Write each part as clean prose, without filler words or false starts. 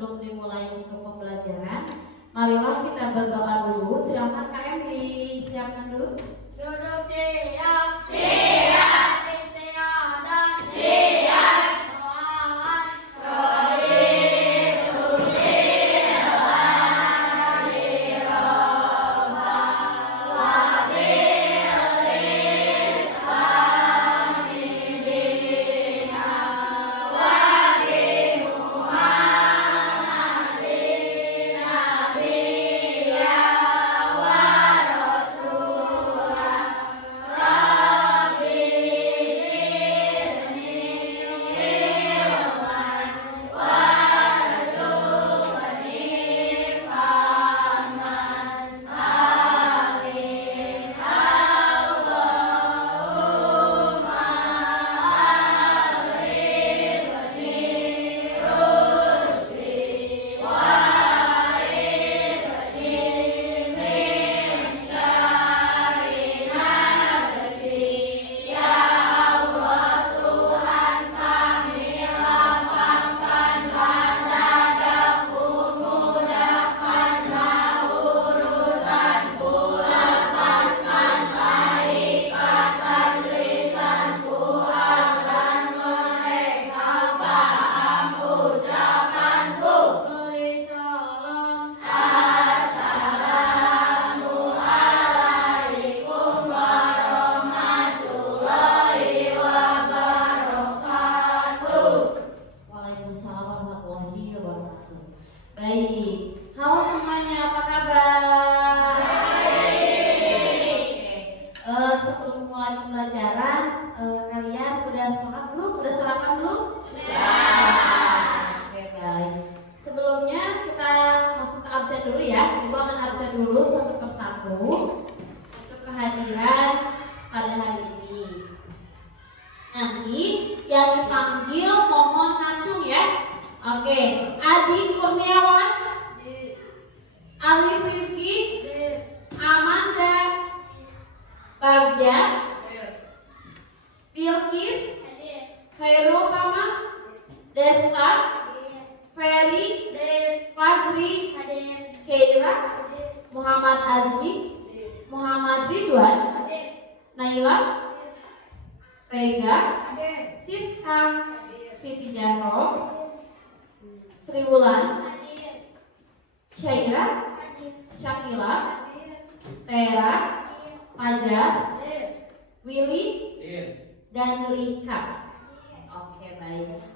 sebelum dimulai untuk pembelajaran, marilah kita berdoa dulu. Silakan KM disiapkan dulu. Duduk siap, siap, istiadat, siap, doaan,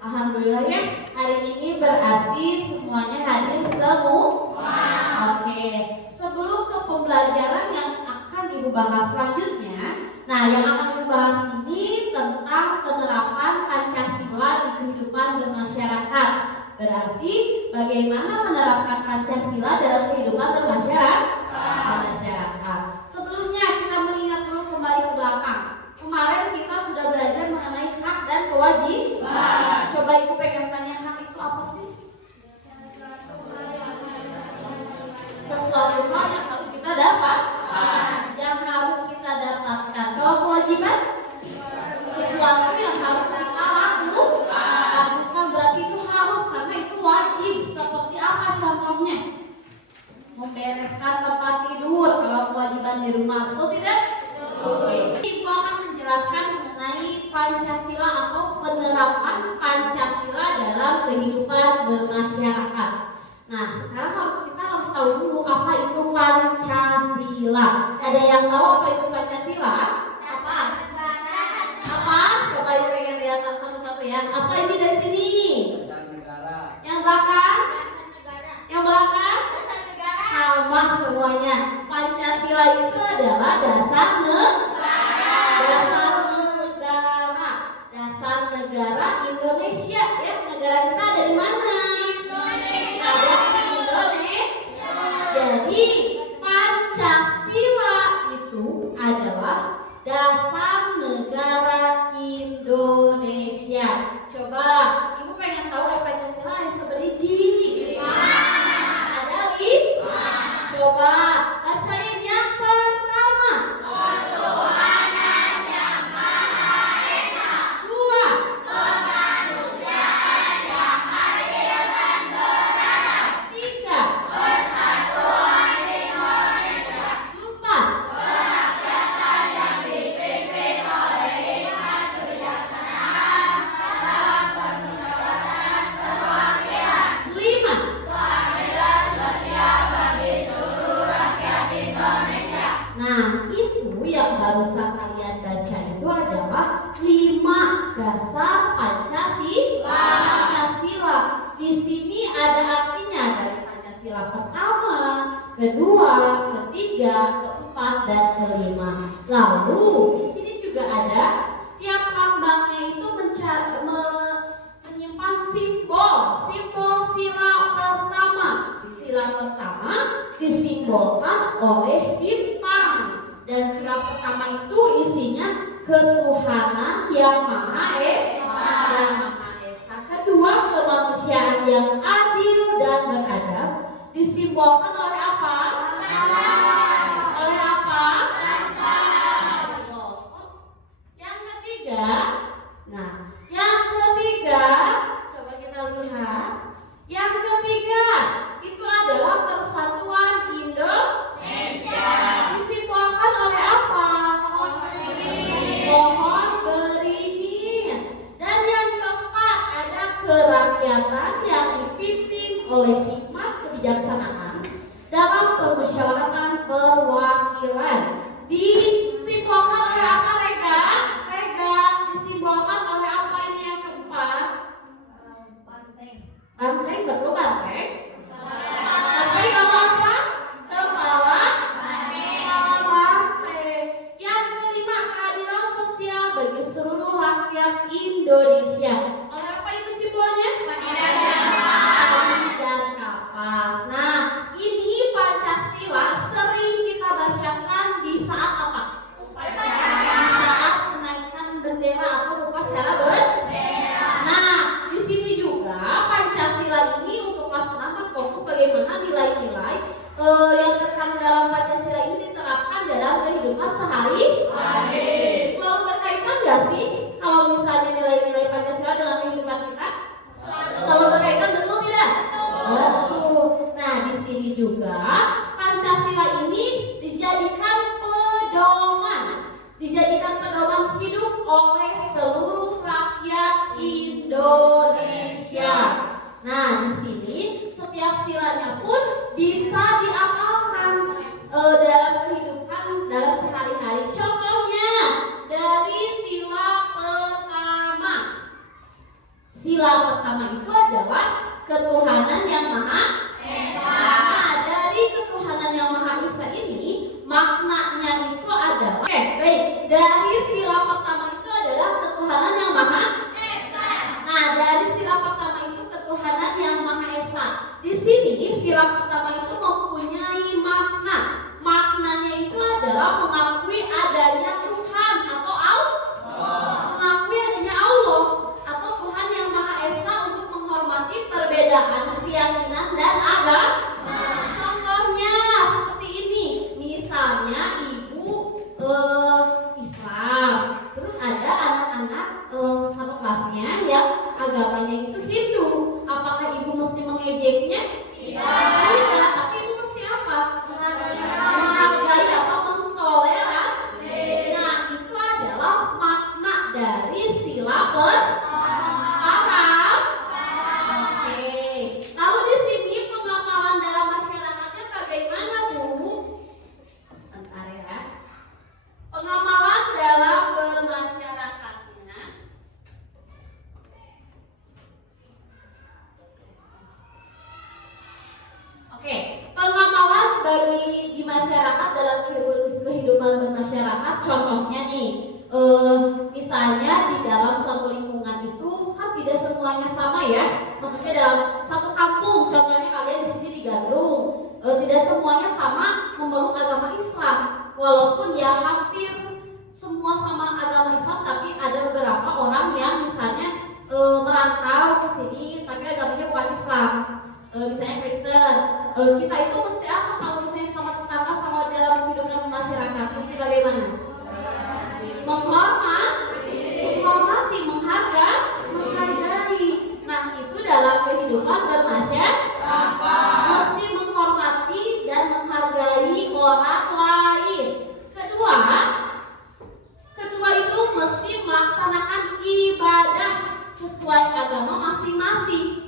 Alhamdulillah ya, hari ini berarti semuanya hadir semua. Oke, sebelum ke pembelajaran yang akan Ibu bahas selanjutnya, nah yang akan Ibu bahas ini tentang penerapan Pancasila di kehidupan bermasyarakat. Berarti bagaimana menerapkan Pancasila dalam kehidupan bermasyarakat. Sebelumnya kita mengingat dulu kembali ke belakang. Kemarin kita sudah belajar mengenai hak dan kewajiban. Coba Ibu pengen tanya, hak itu apa sih? Sesuatu hal yang harus kita dapat, yang harus kita dapatkan. Kalau kewajiban, sesuatu yang harus kita lakukan. Bukan berarti itu harus, karena itu wajib. Seperti apa contohnya? Membereskan tempat tidur kalau kewajiban di rumah, betul tidak? Oke. Ibu akan menjelaskan mengenai Pancasila atau penerapan Pancasila dalam kehidupan bermasyarakat. Nah, sekarang kita harus tahu dulu apa itu Pancasila. Ada yang tahu apa itu Pancasila? Apa? Coba Ibu pengen lihat satu-satu ya. Apa ini dari sini? Dasar negara. Yang belakang? Yang belakang? Sama semuanya. Pancasila itu adalah dasar negara Indonesia ya. Negara kita ada di mana? Indonesia. Ada di Indonesia. Jadi Pancasila itu adalah dasar negara Indonesia. Coba Ibu pengen tahu Pancasila ada seberiji? Ada 5. Coba bacain yang pertama. sila pertama, kedua, ketiga, keempat, dan kelima. Lalu di sini juga ada setiap lambangnya itu menyimpan simbol sila pertama. Di sila pertama disimbolkan oleh bintang, dan sila pertama itu isinya ketuhanan yang Maha Esa. Kedua, kemanusiaan yang adil dan beradab disimbolkan oleh apa? Oleh apa? Yang ketiga, coba kita lihat. Yang ketiga itu adalah persatuan Indonesia. Disimbolkan oleh apa? Pohon beringin. Dan yang keempat ada kerakyatan yang dipimpin oleh hikmat kebijaksanaan dalam permusyawaratan perwakilan. Disimbolkan oleh apa, Rega? Disimbolkan oleh apa ini yang keempat? Banteng, betul banteng? Banteng apa? Kepala banteng. Yang kelima, keadilan sosial bagi seluruh rakyat Indonesia. Oleh apa itu simbolnya? Dan kapas. Nah, ini Pancasila sering kita bacakan di saat apa? Di saat kenaikan bendera atau upacara bendera. Nah, di sini juga Pancasila ini untuk kelas 6 berfokus bagaimana nilai-nilai yang terkandung dalam Pancasila ini diterapkan dalam kehidupan sehari-hari. Selalu berkaitan nggak sih kalau misalnya nilai-nilai Pancasila dalam kehidupan kita? Selalu berkaitan, betul tidak? Betul. Nah, di sini juga Pancasila ini dijadikan pedoman hidup oleh seluruh rakyat Indonesia. Nah, di sini setiap silanya pun bisa diamalkan dalam kehidupan dalam sehari-hari. Contohnya dari sila pertama. Sila pertama itu adalah ketuhanan yang Maha Esa. Nah, dari ketuhanan yang Maha Esa ini maknanya itu adalah baik. Dari sila pertama itu adalah ketuhanan yang Maha Esa. Nah, dari sila pertama itu ketuhanan yang Maha Esa. Di sini sila pertama itu mempunyai makna. Maknanya itu adalah mengakui adanya Tuhan atau Allah. Mengakui adanya Allah atau Tuhan yang Maha Esa untuk menghormati perbedaan keyakinan dan agama. Contohnya seperti ini. Misalnya ibu Islam, terus ada anak-anak satu kelasnya yang agamanya itu Hindu. Apakah ibu mesti mengejeknya? Tidak. Tapi ibu mesti apa? Menghargai apa? Mentoleransi. Nah, itu adalah makna dari sila pertama. Oke. Lalu di sini pengamalan dalam masyarakatnya bagaimana, Bu? Bentar ya. Pengamalan dalam bermasyarakatnya. Oke, pengamalan bagi di masyarakat dalam kehidupan bermasyarakat. Contohnya nih, misalnya di dalam suatu lingkungan itu kan tidak semuanya sama ya. Maksudnya dalam satu kampung, contohnya kalian di sini di Gandrung, tidak semuanya sama memeluk agama Islam. Walaupun ya hampir semua sama agama Islam, tapi ada beberapa orang yang misalnya merantau ke sini tapi agamanya bukan Islam. Misalnya Kristen. Kita itu mesti apa kalau misalnya sama tetangga, sama dalam hidup dalam masyarakat? Mesti bagaimana? Menghormati, menghargai. Nah, itu dalam kehidupan bermasyarakat. Mesti menghormati dan menghargai orang lain. Kedua itu mesti melaksanakan ibadah sesuai agama masing-masing,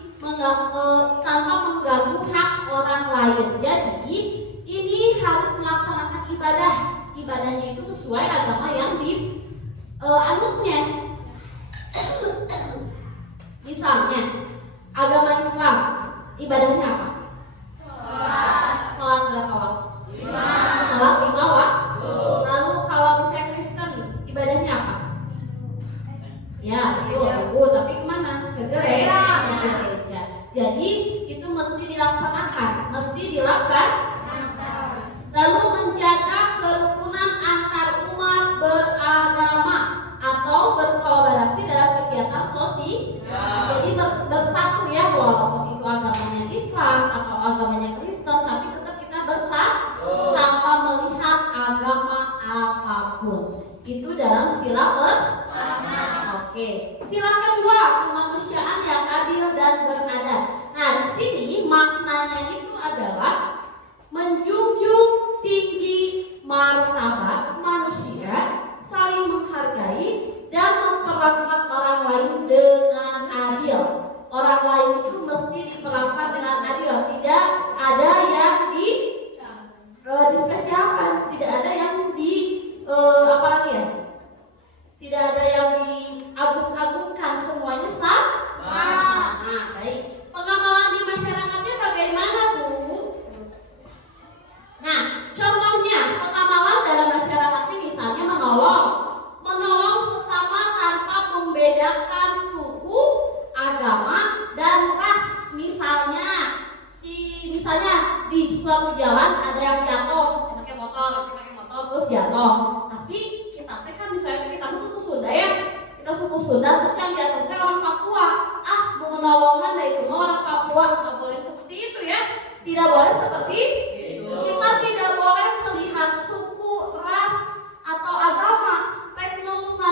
tanpa mengganggu hak orang lain. Jadi ini harus melaksanakan ibadah. Ibadahnya itu sesuai agama yang dianutnya. Misalnya agama Islam, dilaksanakan. Lalu menjaga kerukunan antar umat beragama atau berkolaborasi dalam kegiatan sosial. Jadi bersatu ya, walaupun itu agamanya Islam atau agamanya Kristen, tapi tetap kita bersatu tanpa melihat agama apapun. Itu dalam sila pertama. Oke. Sila kedua, kemanusiaan yang adil dan beradab. Nah, di sini maknanya itu adalah menjunjung tinggi martabat manusia, saling menghargai dan memperlakukan orang lain dengan adil. Orang lain itu mesti diperlakukan dengan adil, tidak ada yang dispesialkan, tidak ada yang apalagi ya? Tidak ada yang diagung-agungkan, semuanya sama. Nah, baik. Pengamalan di masyarakatnya bagaimana, Bu? Nah, contohnya pengamalan dalam masyarakat ini misalnya menolong sesama tanpa membedakan suku, agama, dan ras. Misalnya di suatu jalan ada yang jatuh, pakai motor terus jatuh. Tapi kita kan misalnya kita suku Sunda ya, kita suku Sunda terus yang jatuh orang Papua. Mau menolongkan itu orang Papua, nggak boleh seperti itu ya. Tidak boleh seperti itu. Kita tidak boleh melihat suku, ras, atau agama. Teknologi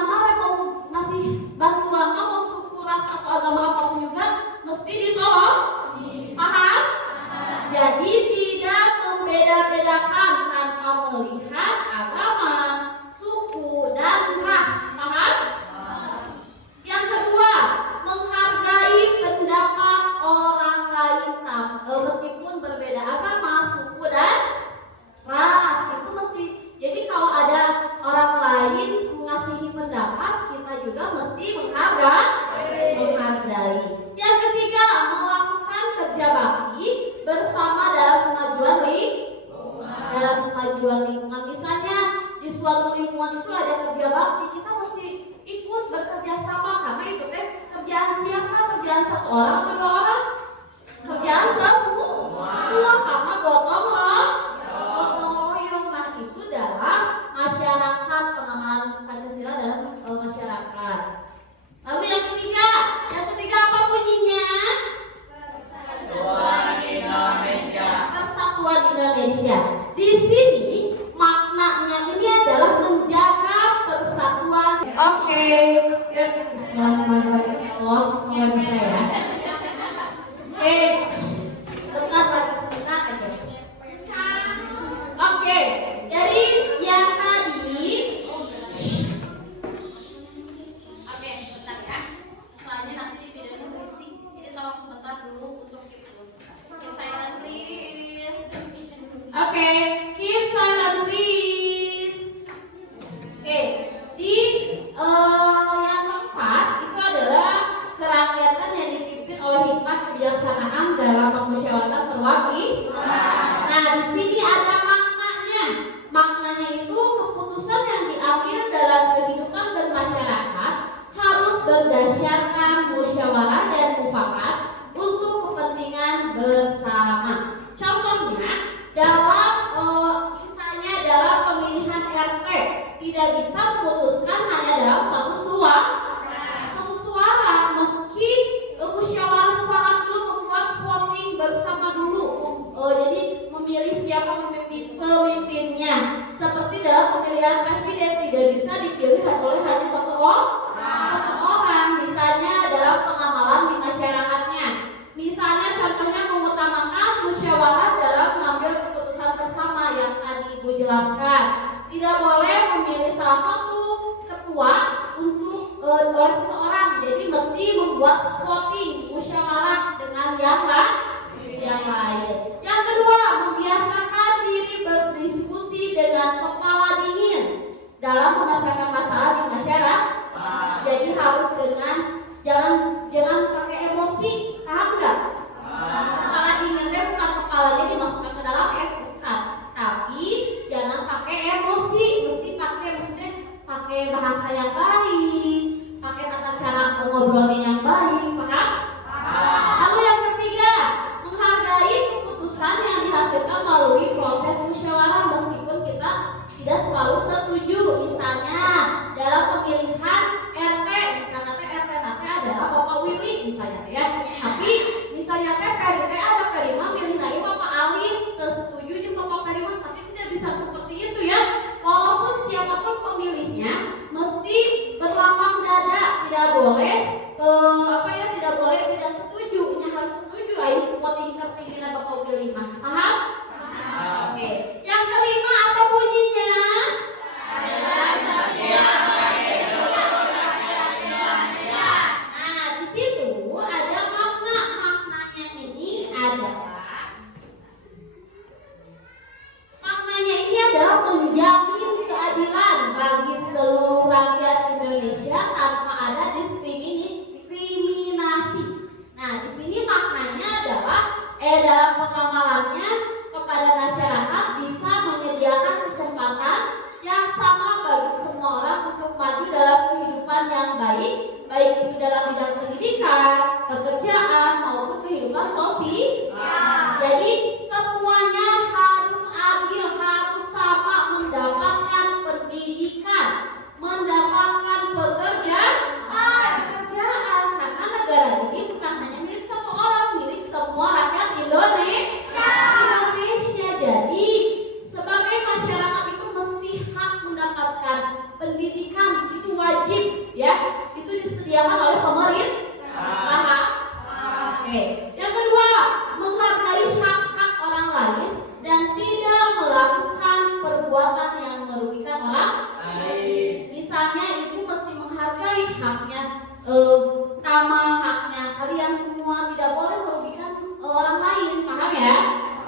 masih bantuan mau suku, ras, atau agama apapun juga mesti ditolong. Paham? Jadi tidak membeda-bedakan tanpa melihat agama, suku, dan ras. Paham? Yang kedua, menghargai pendapat orang lain meskipun berbeda agama, suku, dan ras. Itu mesti. Jadi kalau ada orang lain mengasihi pendapat, kita juga mesti menghargai. Yang ketiga, melakukan kerja bakti bersama dalam kemajuan lingkungan. Misalnya di suatu lingkungan itu ada kerja bakti, kita mesti ikut bekerja sama karena itu kerjaan siapa? Kerjaan satu orang atau dua orang? Kerjaan semua karena gotong royong. Nah, itu dalam masyarakat, pengamalan Pancasila dalam masyarakat. Lalu yang ketiga apa bunyinya? Persatuan Indonesia. Di sini maknanya ini adalah menjaga persatuan. Oke. Bismillahirrahmanirrahim. Semoga bisa ya. Sebentar aja. Oke. Jadi yang tadi. Oke, sebentar ya. Soalnya nanti di videonya berisik. Jadi tolong sebentar dulu untuk keep silent please. Oke, keep silent please. Oke, di yang keempat itu adalah kerakyatan yang dipimpin oleh hikmat kebijaksanaan dalam permusyawaratan perwakilan. Nah, di sini ada maknanya. Maknanya itu keputusan yang diambil dalam kehidupan bermasyarakat harus berdasarkan musyawarah dan mufakat untuk kepentingan bersama. Contohnya misalnya dalam pemilihan RT tidak bisa memutuskan hanya dalam satu suara, meski musyawarah mufakat dulu membuat voting bersama dulu. Jadi memilih siapa pemimpinnya. Seperti dalam pemilihan presiden tidak bisa dipilih oleh hanya satu orang. Misalnya dalam pengamalan di masyarakatnya. Misalnya contohnya mengutamakan musyawarah dalam mengambil keputusan bersama yang tadi Ibu jelaskan. Tidak boleh memilih salah satu ketua untuk oleh seseorang. Jadi mesti membuat voting musyawarah dengan yang lain. Yang kedua, membiasakan diri berdiskusi dengan kepala dingin dalam memecahkan masalah di masyarakat. Jadi harus jangan pakai emosi, paham nggak? Kepala dinginnya bukan kepalanya dimasukkan ke dalam es, bukan. Tapi jangan pakai emosi, mesti pakai bahasa yang baik, pakai tata cara ngobrolnya yang baik, paham? Lalu yang ketiga, pengamalannya kepada masyarakat bisa menyediakan kesempatan yang sama bagi semua orang untuk maju dalam kehidupan yang baik, baik itu dalam bidang pendidikan, pekerjaan maupun kehidupan sosial. Jadi semuanya harus adil, harus sama mendapatkan pendidikan, mendapatkan pekerjaan, karena negara ini bukan hanya milik satu orang, milik semua rakyat Indonesia. Jadi sebagai masyarakat itu mesti hak mendapatkan pendidikan, itu wajib ya, itu disediakan oleh pemerintah. Oke. Yang kedua, menghargai hak-hak orang lain dan tidak melakukan perbuatan yang merugikan orang lain. Misalnya ibu mesti menghargai haknya, haknya kalian semua, tidak boleh merugikan orang lain, paham ya?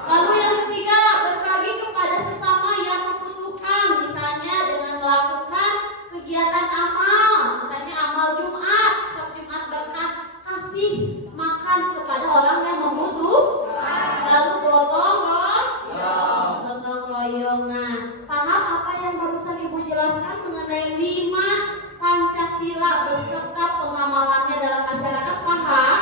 Lalu yang ketiga, berbagi kepada sesama yang membutuhkan, misalnya dengan melakukan kegiatan amal, misalnya amal Jumat, setiap Jumat berkah, kasih makan kepada orang yang membutuhkan. Lalu gotong royong. Nah, paham apa yang barusan ibu jelaskan mengenai 5 Pancasila beserta pengamalannya dalam masyarakat, paham?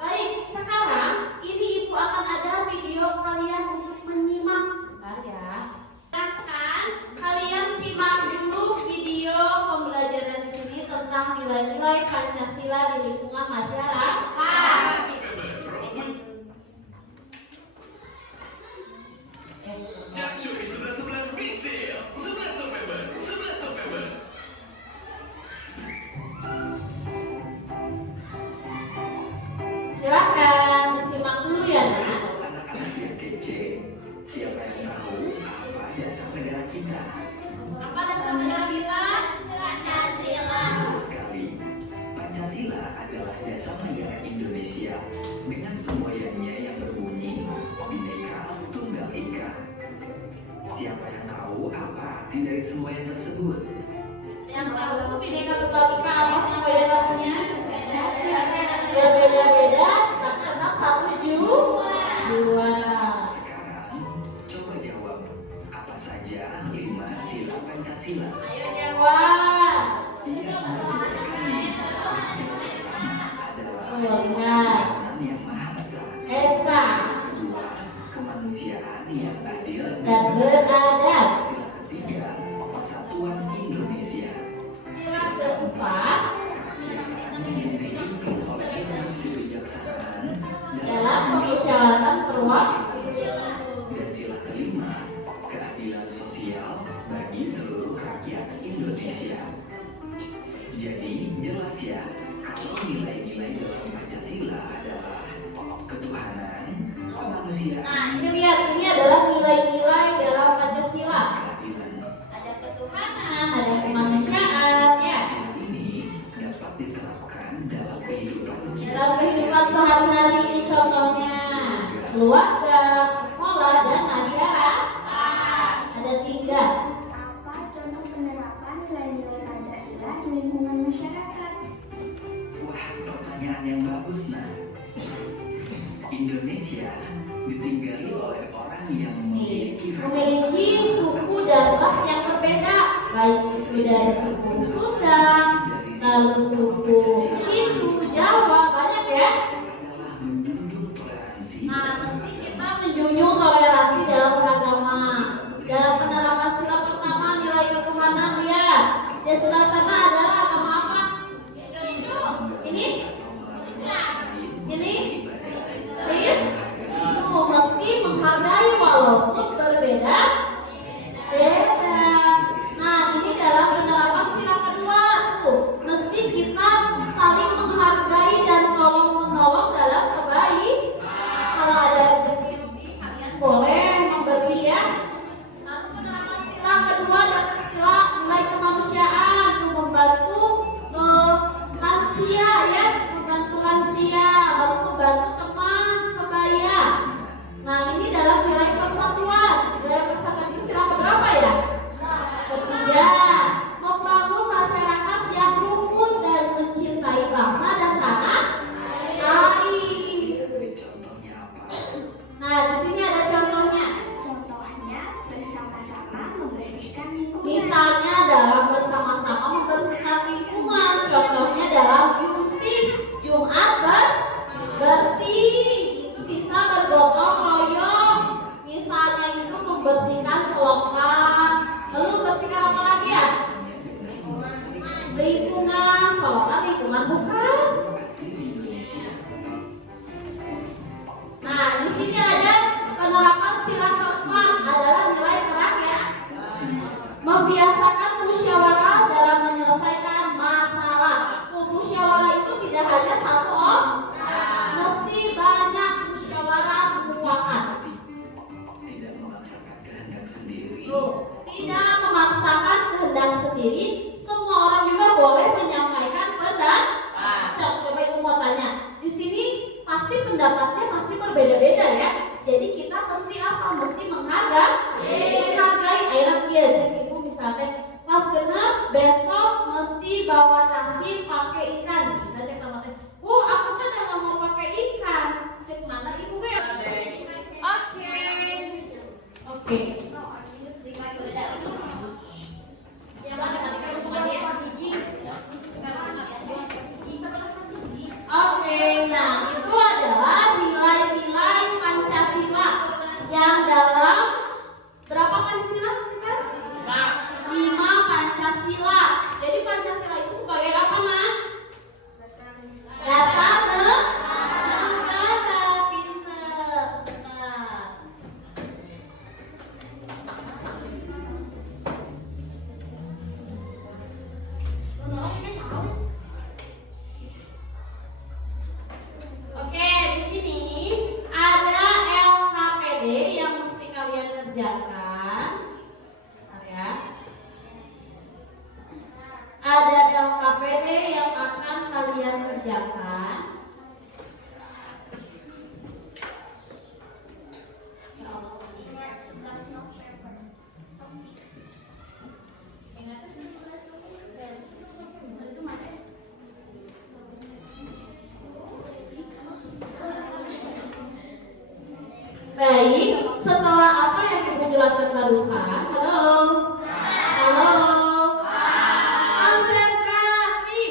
Baik, sekarang ini ibu akan ada video kalian untuk menyimak. Bentar ya. Akan kalian simak dulu video pembelajaran di sini tentang nilai-nilai Pancasila di lingkungan masyarakat. Jakshuri 11 Big Sale 11 November. Silakan disimak dulu ya, Nak. Anak-anak yang kece, siapa yang tahu apa dasar negara kita? Apa dasar negara kita? Pancasila. Betul sekali. Pancasila adalah dasar negara Indonesia dengan semboyannya yang berbunyi Bhinneka Tunggal Ika. Siapa yang tahu apa arti dari semboyan tersebut? Yang tahu Bhinneka Tunggal Ika apa semboyan artinya? Beda-beda, tapi tetap satu dua. Sekarang coba jawab apa saja 5 sila Pancasila. Ayo jawab. Iya, betul sekali. Sila pertama adalah Benar. ketuhanan yang Maha Esa. Esa Kedua, kemanusiaan yang adil dan beradab. Sila ketiga, persatuan Indonesia. Sila keempat, Kerakyatan yang dipimpin oleh hikmat kebijaksanaan dalam permusyawaratan perwakilan. Dan sila kelima, keadilan sosial bagi seluruh rakyat Indonesia. Jadi jelas ya, kalau nilai-nilai dalam Pancasila adalah ketuhanan, kemanusiaan, Nah, ini lihat, ini adalah nilai-nilai dalam Pancasila. keadilan. Ada ketuhanan, ada kemanusiaan, ya. Pancasila ini dapat diterapkan dalam kehidupan kita. Dalam kehidupan sehari-hari ini contohnya keluarga, sekolah, dan masyarakat. Ada 3. Apa contoh penerapan nilai-nilai Pancasila di lingkungan masyarakat? Wah, pertanyaan yang bagus, nah. Indonesia ditinggali oleh orang yang Memiliki suku dan ras yang berbeda, baik itu dari suku Sunda, lalu suku Hindu, Jawa, banyak ya. adalah menjunjung toleransi. Nah, mesti kita menjunjung toleransi dalam beragama. Dalam penerapan sila pertama nilai ketuhanan, lihat. Di sebelah sana adalah agama apa? Ini? Ini? Tuh, mesti menghargai walaupun berbeda. Nah, ini dalam penerapan sila kedua tuh, mesti kita saling menghargai dan tolong menolong dalam kebaikan. Kalau ada rezeki lebih, kalian boleh Nah, di sini ada contohnya. Contohnya bersama-sama membersihkan lingkungan. Misalnya dalam bersama-sama membersihkan lingkungan. Contohnya dalam Jumsih, Jumat bersih. Itu bisa bergotong royong. Misalnya itu membersihkan selokan. Lalu membersihkan apa lagi ya? Lingkungan, selokan lingkungan bukan? Asli Indonesia. Nah, di sini ada penerapan sila keempat adalah nilai kerak ya. Membiasakan musyawarah dalam menyelesaikan masalah. Musyawarah itu tidak hanya satu mesti banyak musyawarah mufakat. Tidak memaksakan kehendak sendiri. Tuh, tidak memaksakan kehendak sendiri. Semua orang juga boleh menyampaikan pendapat. Coba ibu mau tanya, di sini pasti pendapatnya pasti berbeda-beda ya. Jadi kita mesti apa? Mesti menghargai air kia. Ibu misalnya pas genap besok mesti bawa nasi pakai ikan. Bisa cek nama teh. Aku kan nggak mau pakai ikan. Cek mana ibu ya? Oke. Yang mana tadi kan semua dia gigi. Oke, nah itu adalah nilai-nilai Pancasila yang dalam berapa Pancasila? 5 Pancasila. Jadi Pancasila itu sebagai apa, Ma? Dasar negara. Pinter, benar. Oke, di sini ada LKPD yang mesti kalian kerjakan. Ya. Ada LKPD yang akan kalian kerjakan. Baik, setelah apa yang ibu jelaskan barusan? Halo. Konsentrasi.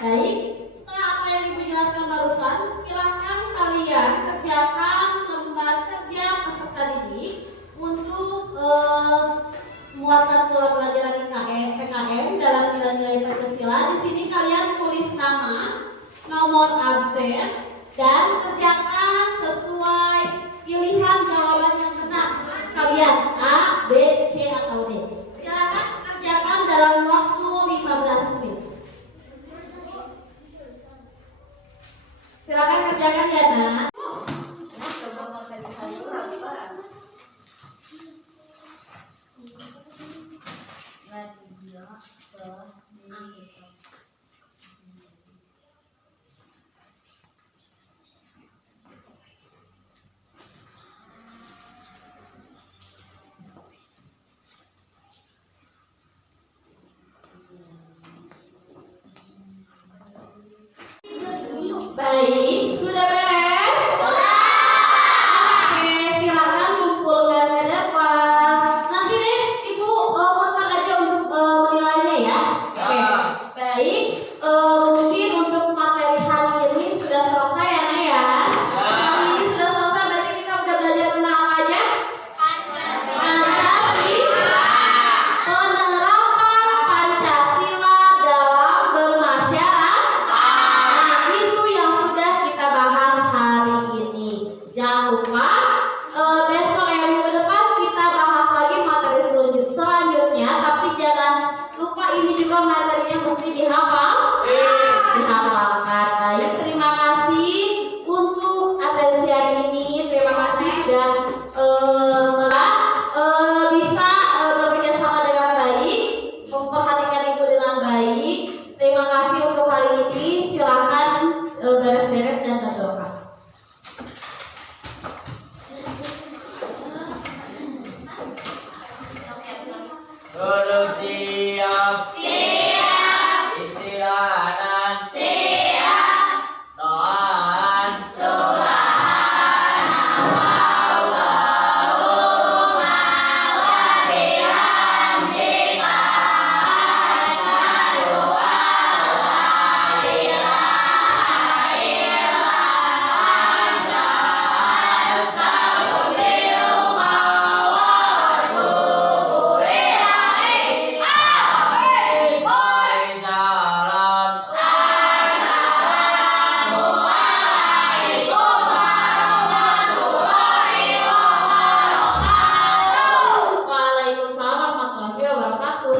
Baik, setelah apa yang ibu jelaskan barusan, silakan kalian kerjakan lembar kerja peserta didik untuk muatan keluar pelajaran PKM dalam nilai-nilai Pancasila. Di sini kalian tulis nama, nomor absen, dan kerjakan sesuai pilihan jawaban yang benar. Kalian A, B, C atau D. Silakan kerjakan dalam waktu 15 menit. Silakan kerjakan ya, Nak. Baik, sudah beres? Oke, silakan kumpulkan ke depan. Nanti deh ibu muter aja untuk menilainya ya. Oke, baik. Mungkin untuk materi hari ini sudah selesai ya, Nak ya. Hari ini sudah selesai, berarti kita udah belajar tentang apa aja? Pancasila. Penerapan Pancasila dalam bermasyarakat. Nah, itu yang sudah kita bahas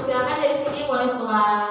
dipersilakan dari sini boleh pulang.